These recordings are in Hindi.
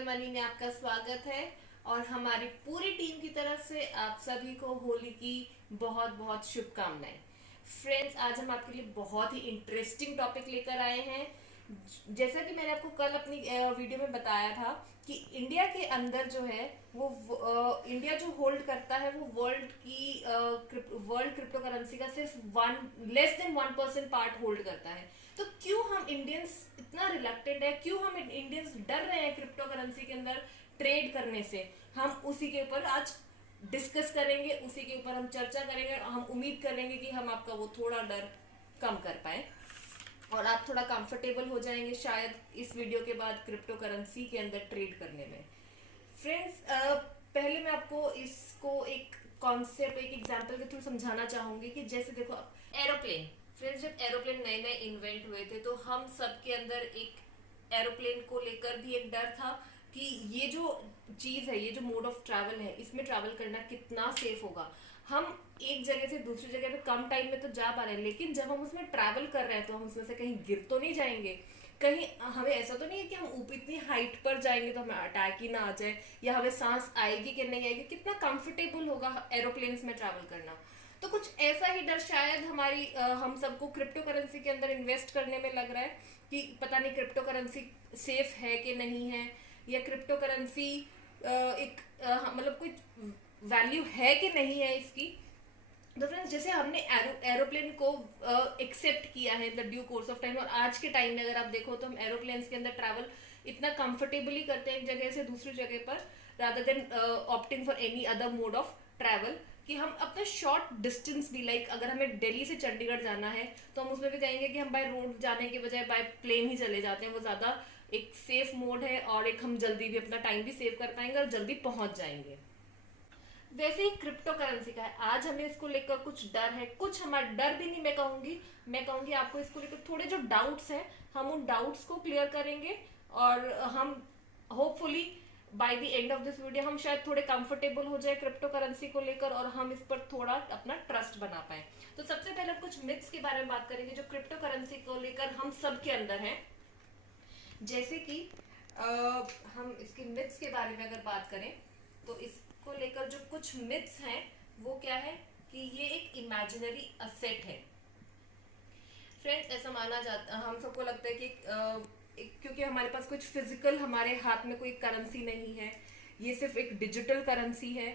ट्रैवल मनी में आपका स्वागत है और हमारी पूरी टीम की तरफ से आप सभी को होली की बहुत बहुत शुभकामनाएं। फ्रेंड्स, आज हम आपके लिए बहुत ही इंटरेस्टिंग टॉपिक लेकर आए हैं। जैसा कि मैंने आपको कल अपनी वीडियो में बताया था कि इंडिया के अंदर जो है वो इंडिया जो होल्ड करता है वो वर्ल्ड क्रिप्टो करेंसी का सिर्फ लेस देन 1% पार्ट होल्ड करता है। तो क्यों हम इंडियंस इतना रिलक्टेड है, क्यों हम इंडियंस डर रहे हैं क्रिप्टो करेंसी के अंदर ट्रेड करने से, हम उसी के ऊपर आज डिस्कस करेंगे, उसी के ऊपर हम चर्चा करेंगे। हम उम्मीद करेंगे कि हम आपका वो थोड़ा डर कम कर पाए और आप थोड़ा कंफर्टेबल हो जाएंगे शायद इस वीडियो के बाद क्रिप्टो करेंसी के अंदर ट्रेड करने में। फ्रेंड्स, पहले मैं आपको इसको एक कॉन्सेप्ट, एक एग्जांपल के थ्रू समझाना चाहूंगी कि जैसे देखो एरोप्लेन। फ्रेंड्स, जब एरोप्लेन नए नए इन्वेंट हुए थे तो हम सब के अंदर एक एरोप्लेन को लेकर भी एक डर था कि ये जो चीज है, ये जो मोड ऑफ ट्रैवल है, इसमें ट्रैवल करना कितना सेफ होगा। हम एक जगह से दूसरी जगह पे कम टाइम में तो जा पा रहे हैं, लेकिन जब हम उसमें ट्रैवल कर रहे हैं तो हम उसमें से कहीं गिर तो नहीं जाएंगे, कहीं हमें ऐसा तो नहीं है कि हम ऊपर इतनी हाइट पर जाएंगे तो हमें अटैक ही ना आ जाए, या हमें सांस आएगी कि नहीं आएगी, कितना कंफर्टेबल होगा एरोप्लेन्स में ट्रैवल करना। तो कुछ ऐसा ही डर शायद हम सबको क्रिप्टो करेंसी के अंदर इन्वेस्ट करने में लग रहा है कि पता नहीं क्रिप्टो करेंसी सेफ है कि नहीं है, या क्रिप्टो करेंसी मतलब कोई वैल्यू है कि नहीं है इसकी। तो फ्रेंड्स, जैसे हमने एरोप्लेन को एक्सेप्ट किया है the due course of time, और आज के टाइम में अगर आप देखो तो हम एरोप्लेन्स के अंदर ट्रैवल इतना कंफर्टेबली करते हैं एक जगह से दूसरी जगह पर, rather than opting for any other mode of travel, कि हम अपना शॉर्ट डिस्टेंस भी, लाइक अगर हमें दिल्ली से चंडीगढ़ जाना है तो हम उसमें भी कहेंगे कि हम बाय रोड जाने के बजाय बाय प्लेन ही चले जाते हैं। वो ज़्यादा एक सेफ मोड है और एक हम जल्दी भी अपना टाइम भी सेव कर पाएंगे और जल्दी पहुंच जाएंगे। वैसे ही क्रिप्टो करेंसी का है, आज हमें इसको लेकर कुछ डर है, कुछ हमारा डर भी नहीं, मैं कहूंगी आपको इसको लेकर थोड़े जो डाउट्स हैं हम उन डाउट्स को क्लियर करेंगे और हम hopefully by the end of this video हम शायद थोड़े कंफर्टेबल हो जाए क्रिप्टो करेंसी को लेकर और हम इस पर थोड़ा अपना ट्रस्ट बना पाए। तो सबसे पहले हम कुछ मिथ्स के बारे में बात करेंगे जो क्रिप्टो करेंसी को लेकर हम सब के अंदर हैं। जैसे कि हम इसके मिथ्स के बारे में अगर बात करें तो इसको लेकर जो कुछ मिथ्स हैं वो क्या है कि ये एक इमेजिनरी असेट है। फ्रेंड्स, ऐसा माना जाता, हम सबको लगता है कि क्योंकि हमारे पास कुछ फिजिकल, हमारे हाथ में कोई करेंसी नहीं है, ये सिर्फ एक डिजिटल करेंसी है,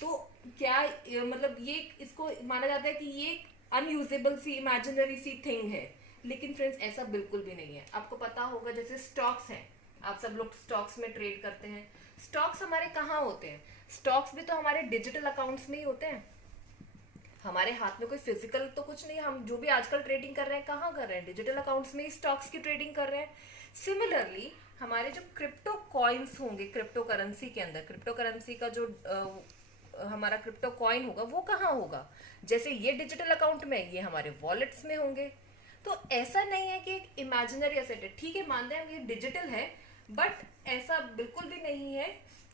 तो क्या मतलब ये इसको माना जाता है कि ये एक अनयूजेबल सी इमेजिनरी सी थिंग है। लेकिन फ्रेंड्स, ऐसा बिल्कुल भी नहीं है। आपको पता होगा जैसे स्टॉक्स हैं, आप सब लोग स्टॉक्स में ट्रेड करते हैं। स्टॉक्स हमारे कहाँ होते हैं? स्टॉक्स भी तो हमारे डिजिटल अकाउंट्स में ही होते हैं। हमारे हाथ में कोई फिजिकल तो कुछ नहीं, हम जो भी आजकल ट्रेडिंग कर रहे हैं कहाँ कर रहे हैं? डिजिटल अकाउंट्स में ही स्टॉक्स की ट्रेडिंग कर रहे हैं। सिमिलरली हमारे जो क्रिप्टो कॉइन्स होंगे क्रिप्टो करेंसी के अंदर, क्रिप्टो करेंसी का जो हमारा क्रिप्टो कॉइन होगा वो कहाँ होगा? जैसे ये डिजिटल अकाउंट में, ये हमारे वॉलेट्स में होंगे। तो ऐसा नहीं है कि एक इमेजिनरी एसेट है। ठीक है, मानते हैं हम ये डिजिटल है, बट ऐसा बिल्कुल भी नहीं है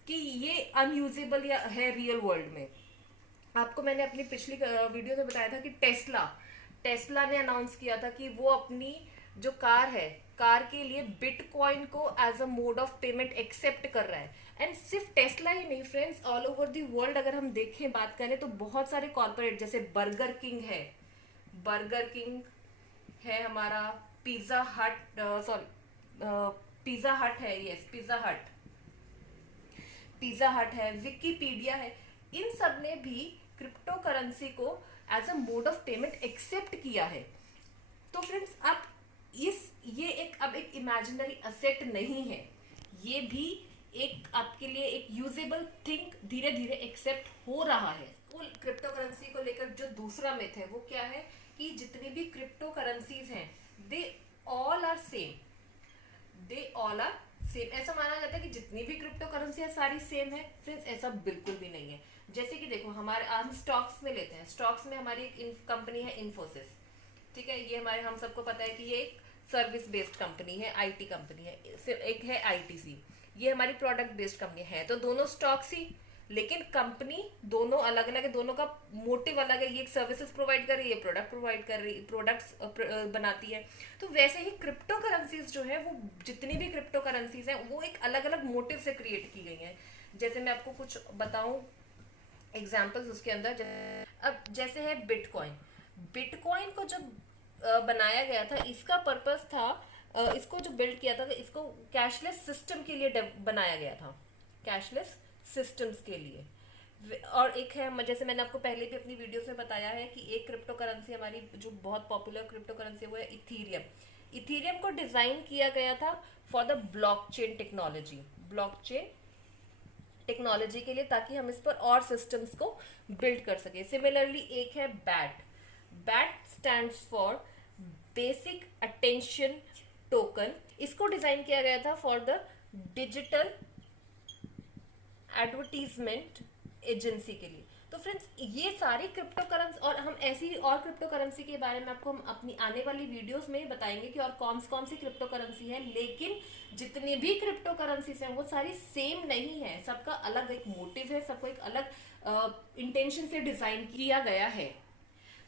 कि ये अनयूजेबल या है रियल वर्ल्ड में। आपको मैंने अपनी पिछली वीडियो में बताया था कि टेस्ला ने अनाउंस किया था कि वो अपनी जो कार है, कार के लिए बिटकॉइन को as a mode of payment accept कर रहा है। एंड सिर्फ टेस्ला ही नहीं friends, all over the world अगर हम देखें, बात करें तो बहुत सारे कॉर्पोरेट, जैसे बर्गर किंग है हमारा, पिज्जा हट है, यस पिज्जा हट है, विकिपीडिया है, इन सब ने भी क्रिप्टो करेंसी को as a mode of payment accept किया है। तो फ्रेंड्स, आप ये एक इमेजिनरी असेट नहीं है, ये भी एक आपके लिए एक यूजेबल थिंग धीरे धीरे एक्सेप्ट हो रहा है। क्रिप्टो करेंसी को लेकर जो दूसरा मिथ है वो क्या है कि जितनी भी क्रिप्टो करेंसीज हैं दे ऑल आर सेम। ऐसा माना जाता है कि जितनी भी क्रिप्टो करेंसी है सारी सेम है। फ्रेंड्स, ऐसा बिल्कुल भी नहीं है। जैसे कि देखो, हमारे हम स्टॉक्स में लेते हैं, स्टॉक्स में हमारी एक कंपनी है इन्फोसिस, ठीक है, ये हम सबको पता है कि ये एक सर्विस बेस्ड कंपनी है, आईटी कंपनी है। एक है आईटीसी, ये हमारी प्रोडक्ट बेस्ड कंपनी है, तो दोनों स्टॉक्स ही। लेकिन कंपनी दोनों अलग अलग है, दोनों का मोटिव अलग है। ये एक सर्विसेज प्रोवाइड कर रही है, प्रोडक्ट प्रोवाइड कर रही है, प्रोडक्ट्स बनाती है। तो वैसे ही क्रिप्टो करेंसीज जो है, वो जितनी भी क्रिप्टो करेंसीज हैं वो एक अलग अलग मोटिव से क्रिएट की गई हैं। जैसे मैं आपको कुछ बताऊं एग्जाम्पल्स उसके अंदर। अब जैसे है बिटकॉइन। बिटकॉइन को जब बनाया गया था, इसका पर्पस था, इसको जो बिल्ड किया था, इसको कैशलेस सिस्टम के लिए बनाया गया था, कैशलेस सिस्टम्स के लिए। और एक है, जैसे मैंने आपको पहले भी अपनी वीडियोस में बताया है कि एक क्रिप्टो करेंसी हमारी जो बहुत पॉपुलर क्रिप्टो करेंसी है वो है इथीरियम। इथीरियम को डिजाइन किया गया था for the blockchain technology, blockchain technology के लिए, ताकि हम इस पर और सिस्टम्स को बिल्ड कर सके। सिमिलरली एक है bat. Bat stands for basic attention token. इसको डिजाइन किया गया था for the digital advertisement agency के लिए। तो फ्रेंड्स, ये सारी क्रिप्टो करेंसी, और हम ऐसी और क्रिप्टो करेंसी के बारे में आपको हम अपनी आने वाली वीडियोस में बताएंगे कि और कौन सी क्रिप्टो करेंसी है। लेकिन जितनी भी क्रिप्टो करेंसीज हैं वो सारी सेम नहीं है, सबका अलग एक मोटिव है, सबको एक अलग इंटेंशन से डिजाइन किया गया है।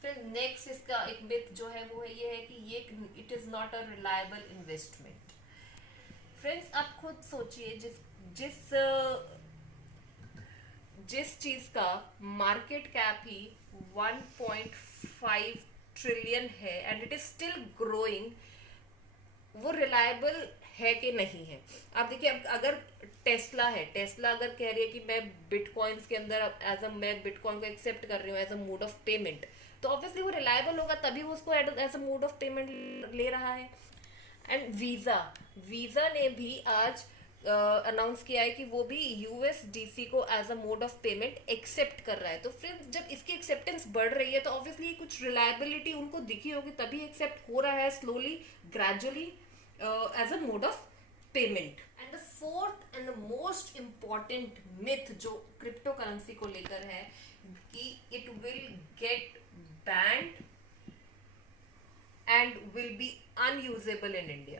फिर नेक्स्ट इसका एक मिथ जो है वो है ये है कि ये it is not a reliable investment. Friends, आप खुद सोचिए, जिस चीज का मार्केट कैप ही 1.5 ट्रिलियन है and it is still growing, वो रिलायबल है कि नहीं है। आप देखिए, अगर टेस्ला है, टेस्ला अगर कह रही है कि मैं बिटकॉइंस के अंदर मैं बिटकॉइन को एक्सेप्ट कर रही हूँ as a mode of payment, तो ऑब्वियसली वो रिलायबल होगा, तभी वो उसको as a mode of payment ले रहा है। एंड वीजा ने भी आज अनाउंस किया है कि वो भी यूएसडीसी को as a mode of payment accept कर रहा है। तो फिर जब इसकी एक्सेप्टेंस बढ़ रही है तो ऑब्वियसली कुछ रिलायबिलिटी उनको दिखी होगी, तभी एक्सेप्ट हो रहा है slowly, gradually, as a mode of payment. And the fourth and the most important myth जो क्रिप्टो करेंसी को लेकर है कि it will get banned and will be unusable in India,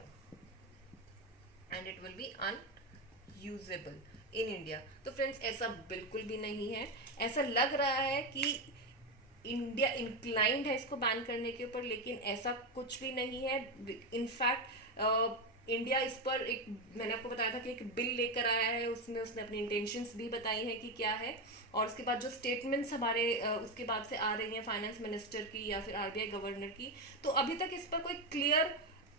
and it will be unusable in India। तो फ्रेंड्स, ऐसा बिल्कुल भी नहीं है। ऐसा लग रहा है कि इंडिया इंक्लाइंड है इसको बैन करने के ऊपर, लेकिन ऐसा कुछ भी नहीं है। इनफैक्ट इंडिया इस पर मैंने आपको बताया था कि एक बिल लेकर आया है, उसमें उसने अपनी इंटेंशंस भी बताई हैं कि क्या है। और उसके बाद जो स्टेटमेंट्स हमारे उसके बाद से आ रही हैं फाइनेंस मिनिस्टर की या फिर आरबीआई गवर्नर की, तो अभी तक इस पर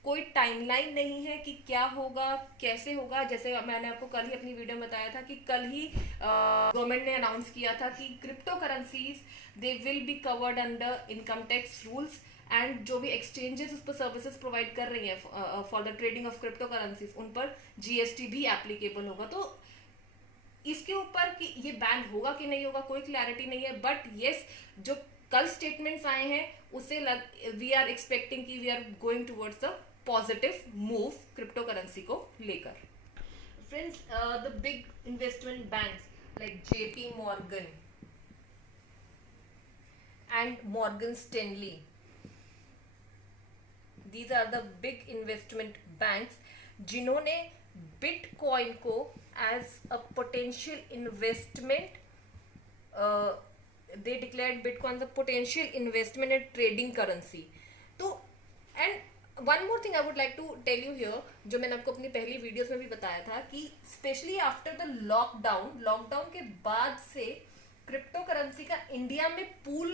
कोई टाइमलाइन नहीं है कि क्या होगा, कैसे होगा। जैसे मैंने आपको कल ही अपनी वीडियो में बताया था कि कल ही गवर्नमेंट ने अनाउंस किया था कि crypto currencies they will be covered under income tax rules, and जो भी एक्सचेंजेस उस पर सर्विसेज प्रोवाइड कर रही हैं for the trading of crypto currencies, उन पर जीएसटी भी एप्लीकेबल होगा। तो इसके ऊपर कि ये बैन होगा कि नहीं होगा कोई क्लैरिटी नहीं है। बट येस, जो कल स्टेटमेंट्स आए हैं उससे वी आर एक्सपेक्टिंग कि we are going towards the positive move crypto currency को लेकर। Friends, the big investment banks like JP Morgan and Morgan Stanley, these are the big investment banks जिन्होंने बिटकॉइन को as a potential investment, they declared bitcoin the potential investment and trading currency. तो and one more thing I would like to tell you here, जो मैंने आपको अपनी पहली वीडियोस में भी बताया था कि स्पेशली आफ्टर द लॉकडाउन के बाद से क्रिप्टो करेंसी का इंडिया में पूल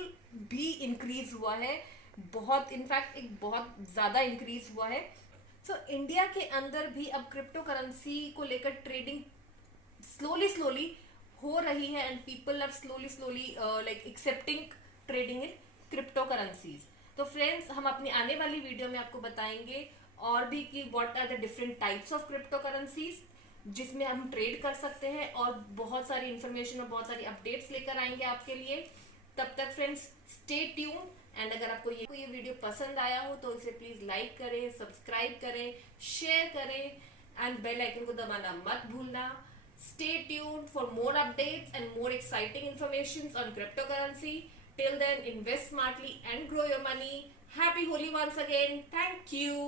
भी इंक्रीज हुआ है, बहुत, इनफैक्ट एक बहुत ज्यादा इंक्रीज हुआ है। सो इंडिया के अंदर भी अब क्रिप्टो करेंसी को लेकर ट्रेडिंग स्लोली हो रही है, and people are slowly like accepting trading in crypto currencies. तो फ्रेंड्स, हम अपनी आने वाली वीडियो में आपको बताएंगे और भी कि what are the different types of crypto currencies जिसमें हम ट्रेड कर सकते हैं, और बहुत सारी इंफॉर्मेशन और बहुत सारी अपडेट्स लेकर आएंगे आपके लिए। तब तक फ्रेंड्स, स्टे ट्यून। एंड अगर आपको ये वीडियो पसंद आया हो तो इसे प्लीज लाइक करें, सब्सक्राइब करें, शेयर करें, एंड बेल आइकन को दबाना मत भूलना। Stay tuned for more updates and more exciting information on cryptocurrency. Till then, invest smartly and grow your money. Happy Holi once again. Thank you.